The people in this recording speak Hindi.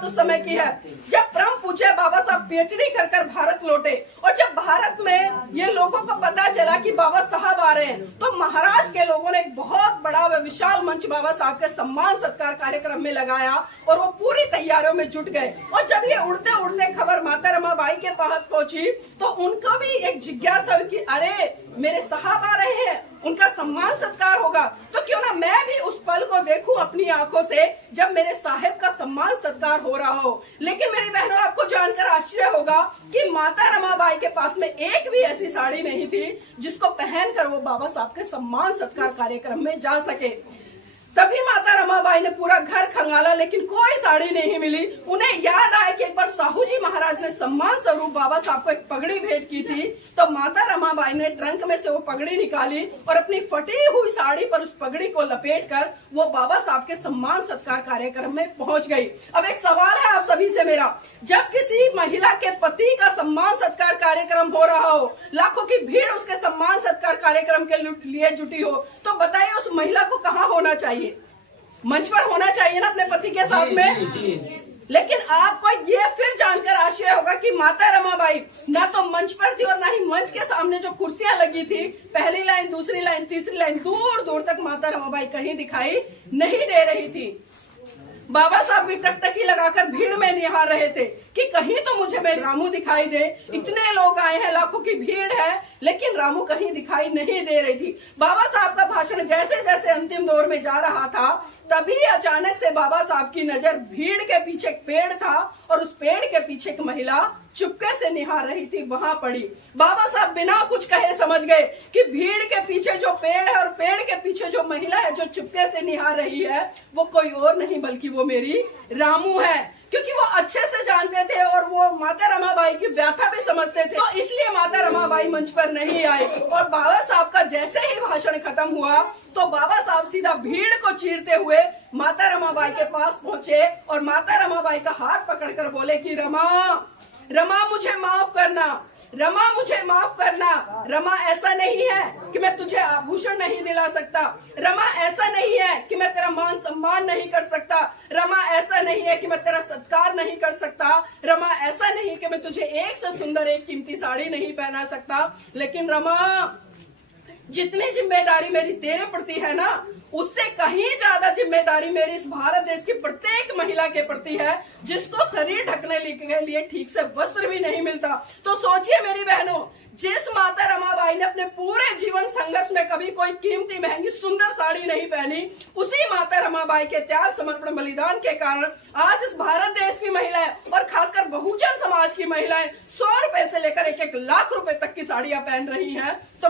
बात उस समय की है जब परम पूज्य बाबा साहब पीएचडी कर भारत लौटे, और जब भारत में ये लोगों को पता चला कि बाबा साहब आ रहे हैं, तो महाराष्ट्र के लोगों ने एक बहुत बड़ा व विशाल मंच बाबा साहब के सम्मान सत्कार कार्यक्रम में लगाया और वो पूरी तैयारियों में जुट गए। और जब ये उड़ते उड़ते खबर माता रमाबाई के पास पहुंची तो उनको भी एक जिज्ञासा हुई कि अरे मेरे साहब आ रहे हैं, उनका सम्मान सत्कार होगा, तो क्यों ना मैं भी उस पल को देखूं अपनी आंखों से जब मेरे साहिब का सम्मान सत्कार हो रहा हो। लेकिन मेरी बहनों, आपको जानकर आश्चर्य होगा कि माता रमाबाई के पास में एक भी ऐसी साड़ी नहीं थी जिसको पहनकर वो बाबा साहब के सम्मान सत्कार कार्यक्रम में जा सके। तभी माता रमाबाई ने पूरा घर खंगाला लेकिन कोई साड़ी नहीं मिली। उन्हें याद आया कि एक बार साहू जी महाराज ने सम्मान स्वरूप बाबा साहब को एक पगड़ी भेंट की थी, तो माता रमाबाई ने ट्रंक में से वो पगड़ी निकाली और अपनी फटी हुई साड़ी पर उस पगड़ी को लपेटकर वो बाबा साहब के सम्मान सत्कार कार्यक्रम में पहुंच गई। अब एक सवाल है आप सभी से मेरा, जब किसी महिला के पति का सम्मान सत्कार कार्यक्रम हो रहा हो, लाखों की भीड़ उसके सम्मान सत्कार कार्यक्रम के लिए जुटी हो, तो बताइए उस महिला को कहाँ होना चाहिए? मंच पर होना चाहिए ना अपने पति के साथ में। लेकिन आपको ये फिर जानकर आश्चर्य होगा कि माता रमाबाई ना तो मंच पर थी और ना ही मंच के सामने जो कुर्सियां लगी थी, पहली लाइन, दूसरी लाइन, तीसरी लाइन, दूर दूर तक माता रमाबाई कहीं दिखाई नहीं दे रही थी। बाबा साहब भी टकटकी लगाकर भीड़ में निहार रहे थे कि कहीं तो मुझे मेरे रामू दिखाई दे। इतने लोग आए हैं, लाखों की भीड़ है, लेकिन रामू कहीं दिखाई नहीं दे रही थी। बाबा साहब का भाषण जैसे जैसे अंतिम दौर में जा रहा था, तभी अचानक से बाबा साहब की नजर भीड़ के पीछे एक पेड़ था और उस पेड़ के पीछे एक महिला चुपके से निहार रही थी, वहां पड़ी। बाबा साहब बिना कुछ कहे समझ गए कि भीड़ के पीछे जो पेड़ है और पेड़ के पीछे जो महिला है जो चुपके से निहार रही है, वो कोई और नहीं बल्कि वो मेरी रामू है। क्योंकि वो अच्छे से जानते थे और वो माता रमाबाई की व्यथा भी समझते थे, तो इसलिए माता रमाबाई मंच पर नहीं आई। और बाबा साहब का जैसे ही भाषण खत्म हुआ तो बाबा साहब सीधा भीड़ को चीरते हुए माता रमाबाई के पास पहुंचे और माता रमाबाई का हाथ पकड़कर बोले कि रमा मुझे माफ करना, रमा मुझे माफ करना। रमा ऐसा नहीं है कि मैं तुझे आभूषण नहीं दिला सकता, रमा ऐसा नहीं है कि मैं तेरा मान सम्मान नहीं कर सकता, रमा ऐसा नहीं है कि मैं तेरा सत्कार नहीं कर सकता, रमा ऐसा नहीं कि मैं तुझे एक से सुंदर एक कीमती साड़ी नहीं पहना सकता, लेकिन रमा जितनी जिम्मेदारी मेरी तेरे प्रति है ना, उससे कहीं ज्यादा जिम्मेदारी मेरी इस भारत देश की प्रत्येक महिला के प्रति है जिसको शरीर ढकने के लिए ठीक से वस्त्र भी नहीं मिलता। तो सोचिए मेरी बहनों, जिस माता रमाबाई ने अपने पूरे जीवन संघर्ष में कभी कोई कीमती महंगी सुंदर साड़ी नहीं पहनी, उसी माता रमाबाई के त्याग समर्पण बलिदान के कारण आज इस भारत देश की महिलाएं और खासकर बहुजन समाज की महिलाएं 100 रुपए से लेकर 1-1 लाख रुपए तक की साड़ियां पहन रही हैं। तो